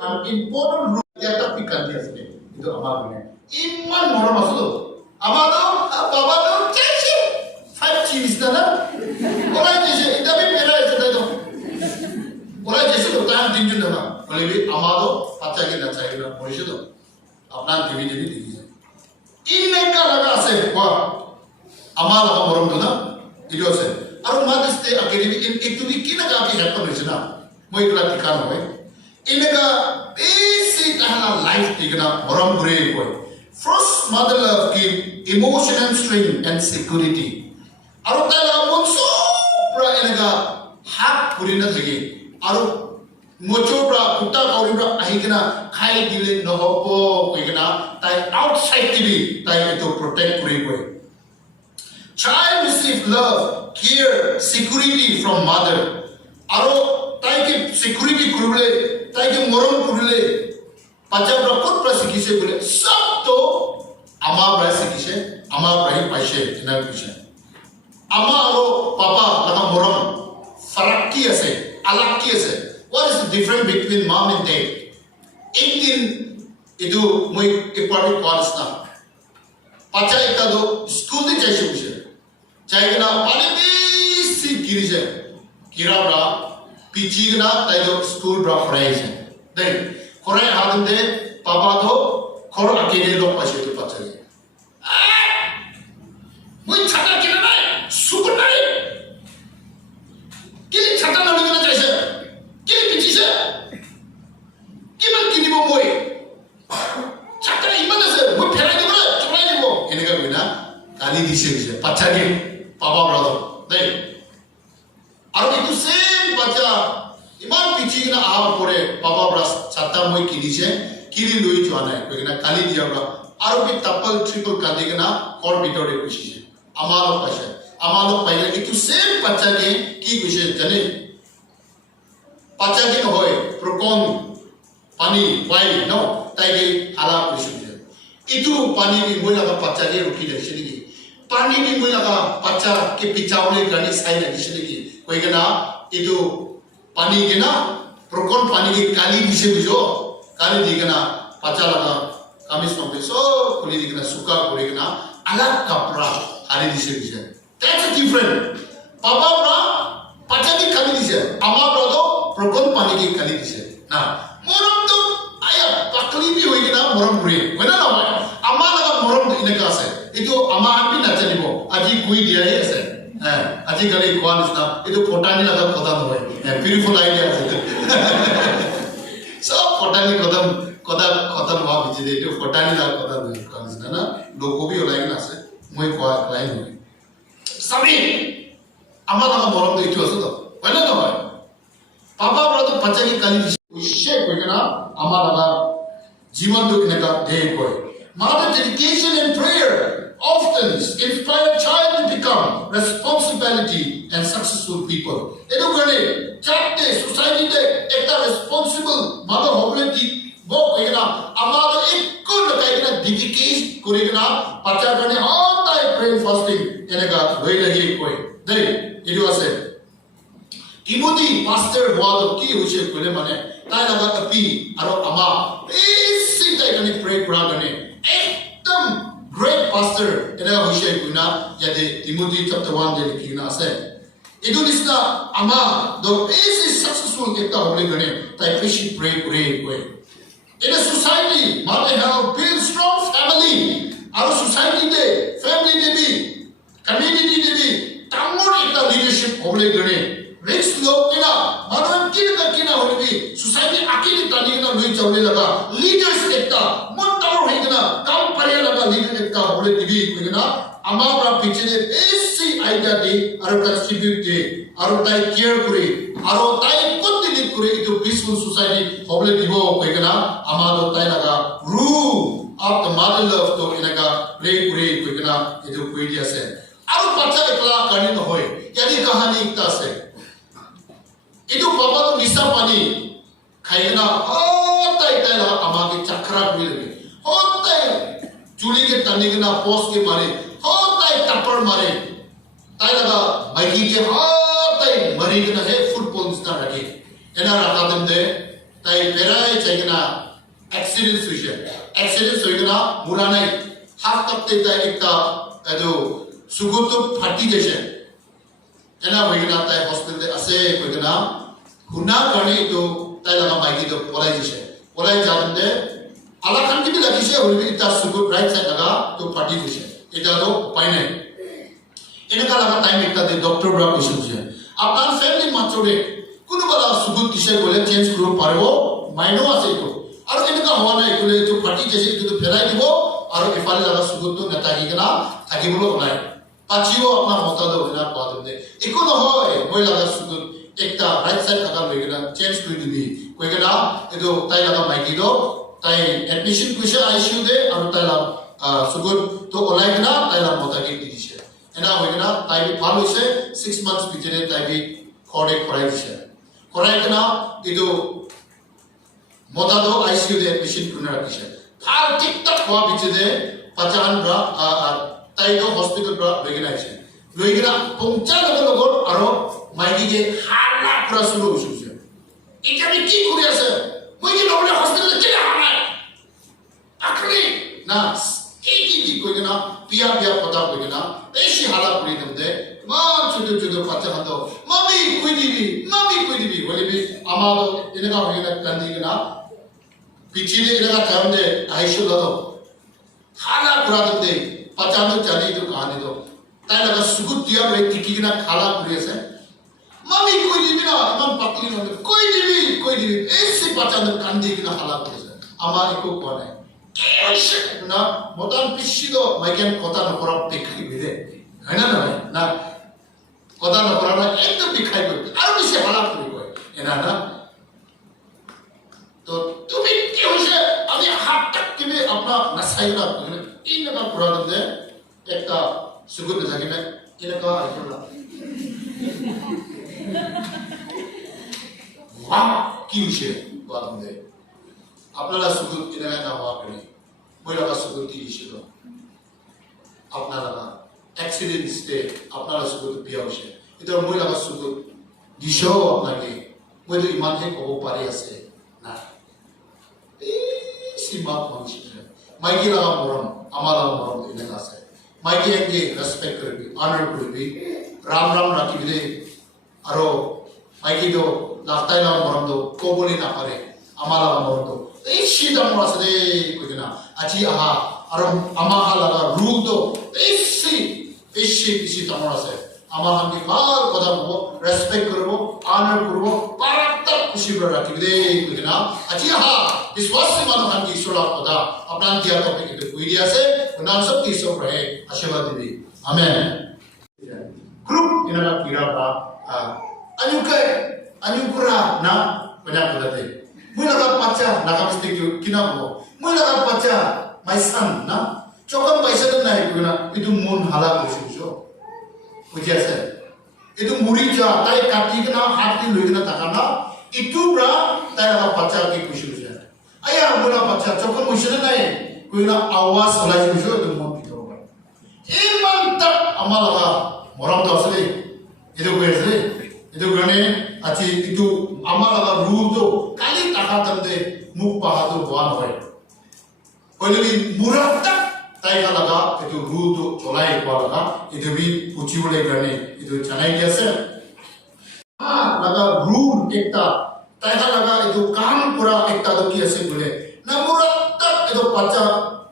An important rule that we can just make. Itu amagune. Iman moral masuk. Amado, babado, ceci. Five cheese na. Orang ceci, itu भी मेरा ऐसा था तो. Orang ceci तो तान दिन दिन ना. बोले भी amado, पता के ना चाहिए ना. बोले तो. अपना देवी देवी देखिए. इनने का लगा से वह amal apa moral tu na. Itu se. Aru madis te akademi itu भी किन जाती है पर नहीं ना. Moi kelas tikan hoy. Inaga basic kahana life tigana moram gure koy. First mother love give emotional strength and security. Aru tala monso pra inaga hak purina lagi. Aru mocho pra kuta kauri pra ahikana khai dile nohopo koigana tai outside tibi tai to protect kure koy. Child receive love, care, security from mother. Aru tai ki security kurule ताकि मोरम कुड़ले पचास प्रकुट प्रसिकिसे बोले सब तो अमा प्रसिकिसे अमा प्रही पैसे इन्हें पैसे अमा आरो पापा लगा मोरम फरक की ऐसे अलग की ऐसे what is the difference between mom and dad एक दिन इधु मुझे एक बार भी कॉलेज ना पचास एक तो स्कूल में जाइए मुझे जाइए ना पानी भी सी गिरी जाए गिरा बड़ा पिची ना ताइलो स्कूल ब्रा फ्राइज है नहीं कोरे हाथन दे पापा तो कोर अकेले लोग पैसे तो पता नहीं मुझे छाता कितना नहीं सुपर नहीं किले छाता ना लेना चाहिए किले पिची से किमान किनी वो मोए छाता इमान से मुझे फेराई दे बोले चुराई दे वो इन्हें क्या बिना काली दिशे दिशे पता नहीं पापा ब्रा तो नहीं और itu same baca iman pici na aap pore papa bras chata moi kini se kiri lui chuana hai koi na kali dia bra aro bi tapal triple kadi na kor bitore kushi se amalo paile itu same baca ke ki kushi jane baca ke hoy prokon pani why no tai ke ala kushi itu pani bi moi laga baca ke ruki de sini pani bi moi laga baca ke pichawle gani sai lagi sini कोई के ना इधु पानी के ना प्रोकॉन पानी के काली दिशे बुझो काली दी के ना पचा लगा कामिस पंपे सो कुली दी के ना सुका कुली के ना अलग कपड़ा हरी दिशे बुझे that's different पापा बरा पचा की काली दिशे अम्मा बरा तो प्रोकॉन पानी की काली दिशे ना मोरम तो आया पकली भी हुई के ना मोरम बुरे वना ना भाई अम्मा लगा मोरम तो इन्हें का से इधु अम्मा आप भी नचने बो अजी कोई दिया है ऐसे अजी कले कौन इसना इधर फोटानी लगा कदम हुए beautiful idea सब फोटानी कदम वहाँ बिचे दे इधर फोटानी लगा कदम हुए कौन इसना ना लोगों भी होलाइन ना से मुझे कोई लाइन हुए सभी अम्मा लगा मोरम तो इतु असो तो वैना ना भाई पापा बड़ा तो पच्चा की काली विषय कोई ना अम्मा लगा जीवन तो किन्हें का दे कोई mother dedication and prayer often inspire child to become responsibility and successful people. Edu gane chatte society de ekta responsible mother hobleti bo koina amado ekko lakaina dedication korigna pacha gane all pray fasting enega roi lagi koi dai edu ase Timothy pastor wado ki hoise kole mane tai laga api aro ama isi tai gane pray kura gane ekdam great pastor ena hoise kuna yade Timothy chapter 1 de likhina ase idu nisna ama the is successful ekta hoble gane tai fish pray kure koi in a society mother have build strong family our society de family de bi community de bi tamor ekta leadership hoble gane rich log kina manan kina hone bi society akili tani na lui chawle laga leaders ekta montar hoigna kam pare laga leader ekta hoble dibi koina ama pra pichne basic idea de aro contribute de aro tai care kure aro tai continue kure itu peaceful society hoble dibo koina ama do tai laga rule of the mother love to inaga pray kure koina itu koidia se aro pacha ekla kani no hoy yadi kahani ekta se itu papa to nisa pani khaina hotai tai la ama ke chakra mil hotai chuli ke tani ke na post ke mare hotai tapar mare tai la bagi ke hotai mari ke na he football sta rakhe ena rakadam de তাই বেড়াই চাই না accident হইছে accident হই না মুরা নাই half কাপতে তাই একটা এদো সুগত ফাটি গেছে এনা হই না তাই হসপিটালে আছে কই না হুনা কারণে তো তাই লাগা মাইকি তো পলাই দিছে পলাই যাতে আলা খান কি লাগিছে হইবি তার সুগত রাইট সাইড লাগা তো ফাটি গেছে এটা তো উপায় নাই এনেকা লাগা টাইম একটা দে ডক্টর বড় কোশ্চেন আছে আপনার ফ্যামিলি মাত্ররে কোনো বলা সুগত দিছে বলে চেঞ্জ করব পারবো মাইনো আছে তো আর এনেকা হওয়া নাই বলে তো ফাটি গেছে তো ফেলাই দিব আর এফালে লাগা সুগত তো নেতাকি গনা থাকিবলো নাই পাচিও আপনার মত দাও না বাদ দে ইকোনো হয় মই লাগা সুগত একটা রাইট সাইড লাগা লইগনা চেঞ্জ করে দিবি কইগনা এতো তাই লাগা মাইকি দো তাই এডমিশন কইছে আইসিইউ দে আর তাই লাগা সুগত তো ওলাইগনা তাই লাগা মতাকি দিছে এনা হইগনা তাই ভাল হইছে 6 মান্থস ভিতরে তাই বি খড়ে খড়াইছে খড়াইগনা এতো মতা দো আইসিইউ দে এডমিশন করে রাখিছে ভাল ঠিকঠাক হওয়া ভিতরে পাচান ব্রা তাই তো হসপিটাল ব্রা লইগনাইছে লইগনা পৌঁছা লগর আর মাইকিকে হাল্লা পুরা শুরু হইছে এটা আমি কি করে আছে মই কি লগরে হসপিটালে চলে হামাই আখরি না এই কি কইগনা পিয়া পিয়া কথা কইগনা বেশি হালা করে দে মা ছোট ছোট বাচ্চা হাতো মামি কই দিবি বলিবি আমার এনেকা হইগনা কান্দিগনা পিছিয়ে এনেকা কারণে আইসো দাও খালা পুরা দে পাচানো চালি তো কাহানি তো তাই লাগা সুগুত দিয়া বলে টিকিগনা খালা করিয়েছে মামি কই দিবি না ইমান পাতলি নয় কই দিবি এসে পাচানো কান্দিগনা খালা করিয়েছে আমার একো কোনে না মতান পিছিয়ে তো মাইকেন কথা না করা দেখাই বিদে হয় না না কথা না করা একদম দেখাই কই আর বেশি হালা করি কই এনা না তো তুমি কি হইছে আমি হাতটা কিবে আপনার নাসাইলা এই নাকা পুরা দে একটা সুগুত থাকে না এনেকা আইতলা ওয়াও কি হইছে বাদ দে আপনারা সুগুত এনেকা না হওয়া করে মহিলা সুগুত কি ছিল আপনারা অ্যাক্সিডেন্ট স্টে আপনারা সুগুত বিয়া হইছে এটা মহিলা সুগুত দিশো আপনাকে মই তো ইমানহে কব পারি আছে না সিমাত মানুষ মাইকি লাগা মরম আমার মরম এনেকা আছে মাইকি একে রেসপেক্ট করবি অনার করবি রাম রাখিবি দে আর মাইকি তো লাস্তাই লাগা মরম তো কবলি না পারে আমার লাগা মরম তো এই সিদা মর আছে দে কই না আজি আহা আর আমার লাগা রুল তো বেশি তামর আছে আমার আমি ভাল কথা বলবো রেসপেক্ট করবো অনার করবো পারাত্মক খুশি করে রাখিবি দে কই না আজি আহা विश्वास से मानो हम ईश्वर आपदा अपना दिया टॉपिक के कोई दिया से उन्हें सब की सब रहे आशीर्वाद देवी आमेन ग्रुप इनका कीड़ा का अनुकरा ना बना करते मुझे लगा पच्चा लगा मिस्टेक किना हो मुझे लगा पच्चा माय सन ना चौकन पैसे तो नहीं कोई ना इतु मून हाला कुछ जो मुझे ऐसे इतु मुरी जा ताई काटी के ना हाथ की लोई ना तकाना इतु ब्रा ताई लगा पच्चा की कुछ ayah mula baca cokon musyrik naik kuina awas oleh musyrik itu mau ditobat iman tak amal apa orang tahu sendiri itu gue sendiri itu gue ni aci itu amal apa rule tu kali takkan tende muk bahatu buan hoy kau ni murah tak tayar laga itu rule tu colai buat laga itu bi uci boleh gue ni itu canai dia se laga rule kita ताइहा लगा इतो काम पूरा एकता तो की ऐसे बोले ना पूरा तक इतो पच्चा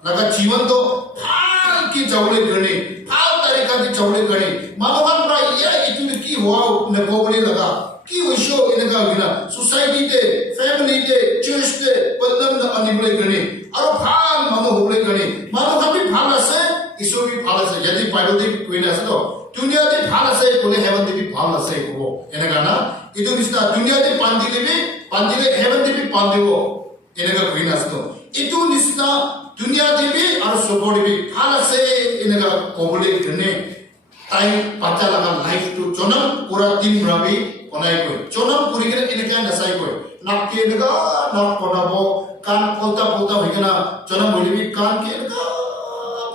लगा जीवन तो फाल की चौले गणे फाल तरीका की चौले गणे मानवान प्राय ये इतने की हुआ ने को बोले लगा की विषय इनका बिना सोसाइटी ते फैमिली ते चर्च ते बंधन द अनिबले गणे और फाल मानो बोले गणे मानो कभी फाल से ईश्वर भी फाल से यदि बाइबल दे कोई ना तो दुनिया दे फाल से कोने हेवन दे भी फाल से को इनका ना itu bisa dunia di pandile heaven di pandiwo enega greenasto itu nisna dunia di aru sobodi bi halase enega kobole grene tai pacha laga life to chonam pura tin rabi onai koi chonam puri gene enega nasai koi nakki enega nak konabo kan polta bigena chonam bolibi kan ke enega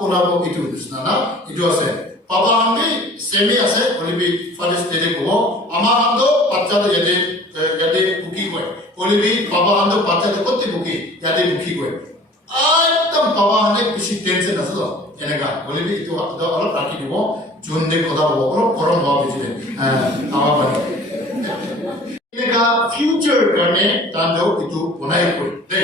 konabo itu nisna na itu ase Papa hambi semi ase olibi falis tele ko ama hando pacha de यादे मुखी कोई बोले भी पापा हम तो बच्चा तो कत्ते मुखी यादे मुखी कोई एकदम पापा हने किसी टेंशन ना सो एनेगा बोले भी itu waktu kalau laki di bawah junde kota bawah koron bawah बिजले आवा बने एनेगा future करने तांडो itu बनाई कोई दे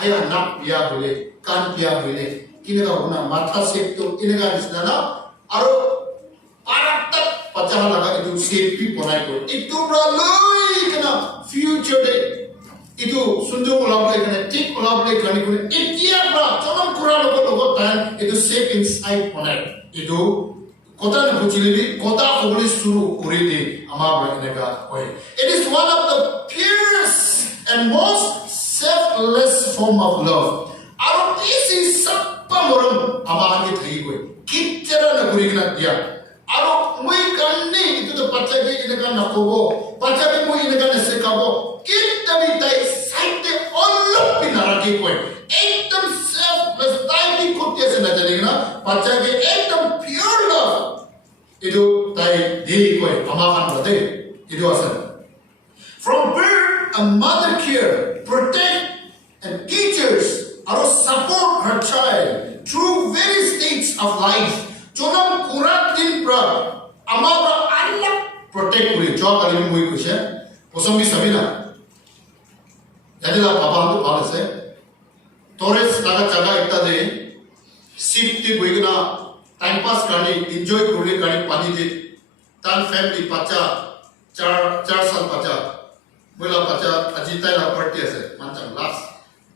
आया नाक पिया बोले कान पिया बोले किनेगा होना माथा सेक तो किनेगा इसना ना आरो पारक पचाह लगा itu safety बनाई कोई itu beralui kena future deh itu sundu ulap kena tik ulap kena kena itia bra jangan kurang logo tan itu safe inside बनाई itu kota ni bucili kota boleh suruh uri di amar mereka koy it is one of the purest and most selfless form of love aro isi sappa moram amar ke thai koy kichara na guri kena dia aro mui kanni itu to bacha ke inaka nakobo bacha ke mui inaka na sekabo kitta bi tai side all pinaraki koy ekdam selfless tai bi kutte se na jane bacha ke ekdam pure love itu tai di koy amakan berarti itu asal from birth a mother care protect and teachers or support her child through various states of life jonam kurat din pra amara Allah protect kuri jo kali mui kushe osombi sabina jadi la papa tu balase torres laga jaga ekta de safety boigna time pass करने enjoy करने पानी दे तान family बच्चा 4 साल बच्चा बोला बच्चा अजीता ला birthday ऐसे मानचंग last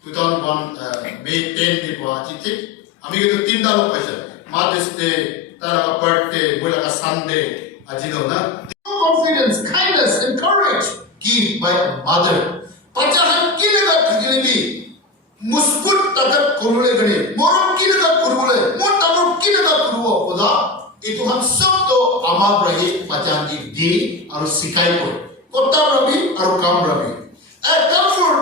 2001 May 10 में हुआ अजीते अभी के तो 3 दालों पैसे Mother's Day तारा का birthday बोला का Sunday अजीतो ना confidence kindness and courage given by a mother बच्चा हम किले का किले भी मुस्कुट तक कुरुले गने मोरम किले का कुरुले मोटा किले का कुरुओ खुदा itu हम सब तो अमा रही बचान दी और सिखाई को कोटा रवि और काम Ravi comfort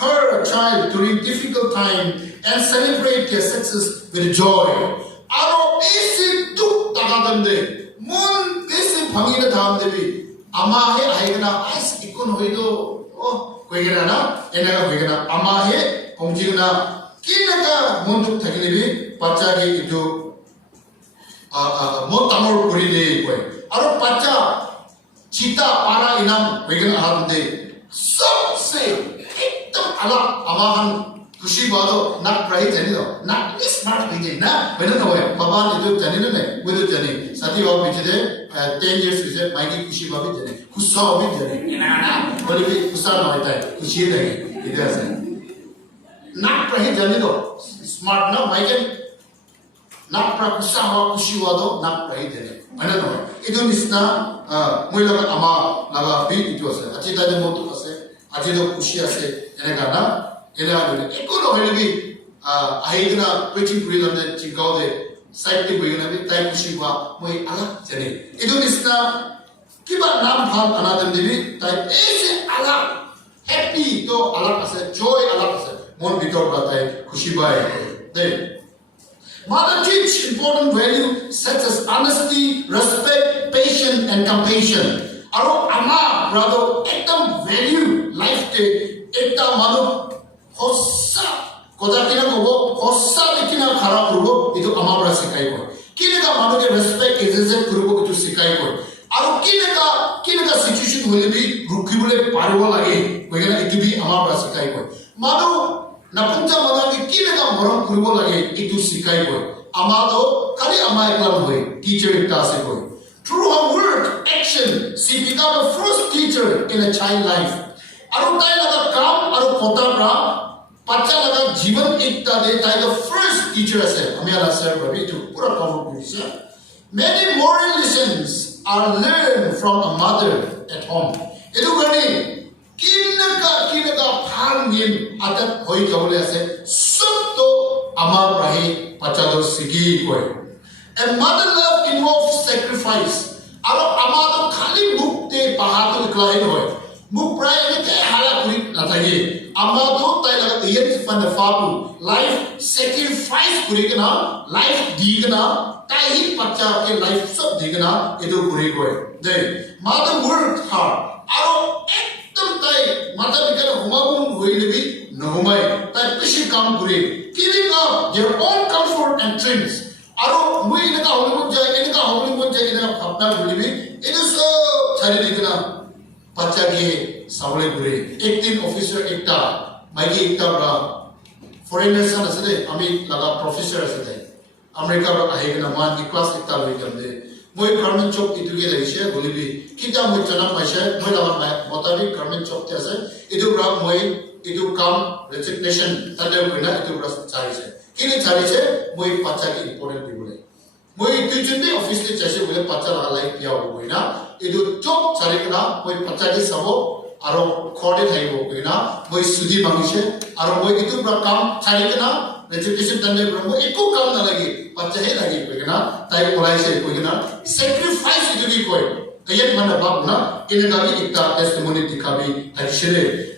her child during difficult time and celebrate their success with joy आरो ऐसे दुख तगादम दे मन ऐसे भंगीने धाम दे भी अमा है आएगा ऐस इकोन होई तो ओ कोई गना ना एना कोई गना अमा है 공지나 끼나가 먼저 타기네비 바짝이 이도 뭐 담을 부리네 거에 아로 바짝 지타 파라 이남 외근 하는데 सबसे एकदम अलग अमाहन खुशी बादो नक प्राइस जानिदो नक स्मार्ट बिजे ना वेन तो बाबा ने जो जानिनो ने वो तो जानि साथी बाबा बिजे 10 years से माइकी खुशी बाबी जानि खुशा बाबी जानि ना बोले भी खुशा ना होता है खुशी नहीं इधर से nak prahi jani do smart na maiken nak prakusa wa kushi wa do nak prahi jani ana no idu nisna muila ama laga bi itu ase achi da de motu ase achi do kushi ase ene kana ena do eko no hele bi aigna preaching puri lamne chingao de side te boina bi tai kushi wa moi ala jani idu nisna kiba nam bhal anadam devi tai ese ala happy to ala ase joy ala ase मन भीतर आता है खुशी bye they mother teach important value such as honesty respect patience and compassion aro ama brother ekdam value life te ekta manu hossa koda kina kobo hossa kina kharap hobo itu ama bra sikai ko kinega manu ke respect exercise kurbo itu sikai ko aro kinega situation hole bi rukhi bole parwa lage koigana itu bi ama bra sikai ko manu napunja mana ki kinega moram kurbo lage itu sikai ko ama to khali ama eklam hoy teacher ekta ase ko through her word action she became the first teacher in a child life aru tai laga kam aru kota pra pacha laga jivan ekta de tai the first teacher ase amela sir babi to pura cover purisa many moral lessons are learned from a mother at home edu gani kinega phangin adat hoi jawle ase sab to ama prahi pachador sigi koi a mother love involves sacrifice aro ama to khali mukte bahatu iklain hoy muk pray ke hala kuri na thagi ama to tai laga yet fan fabu life sacrifice kuri kana life digna tai hi pacha ke life sab digna edu kuri koi de mother worked hard aro একদম তাই মাথা বিকালে হুমাবুন হইলেবি নহমাই তাই বেশি কাম করে giving up their own comfort and dreams আরো মুই এনেকা হলিউড যায় এনেকা ভাবনা বলিবি এটা সব ছাড়ি দিকে না বাচ্চাকে সাবলে ঘুরে একদিন অফিসের একটা মাইকে একটা ফরেনার সান আছে আমি লাগা প্রফেসর আছে আমেরিকার আহিগনা মান কি ক্লাস একটা লই গেলে মই গার্মেন্ট জব ইতুগে লাগিছে বলিবি কিটা মই জানা পাইছে মই লাগা মোতাবিক গার্মেন্ট জব তে আছে ইদু ব্রা মই ইদু কাম রেজিগনেশন তাদের কইনা ইদু ব্রা চাইছে কিনে চাইছে মই বাচ্চাকে ইম্পর্টেন্ট দিবলে মই দুজনে অফিস তে চাইছে বলে বাচ্চা লাগা লাইক পিয়া হইনা ইদু জব চাইকেনা মই বাচ্চাকে সাবো আরো খড়ে থাইব কইনা মই সুদি মাগিছে আর মই ইদু ব্রা কাম চাইকেনা Education done from eko kam na lagi bacha he lagi koigena tai polai se koigena sacrifice itu ki koi ayat mana bab na ina gagi ekta testimony dikhabi thakshire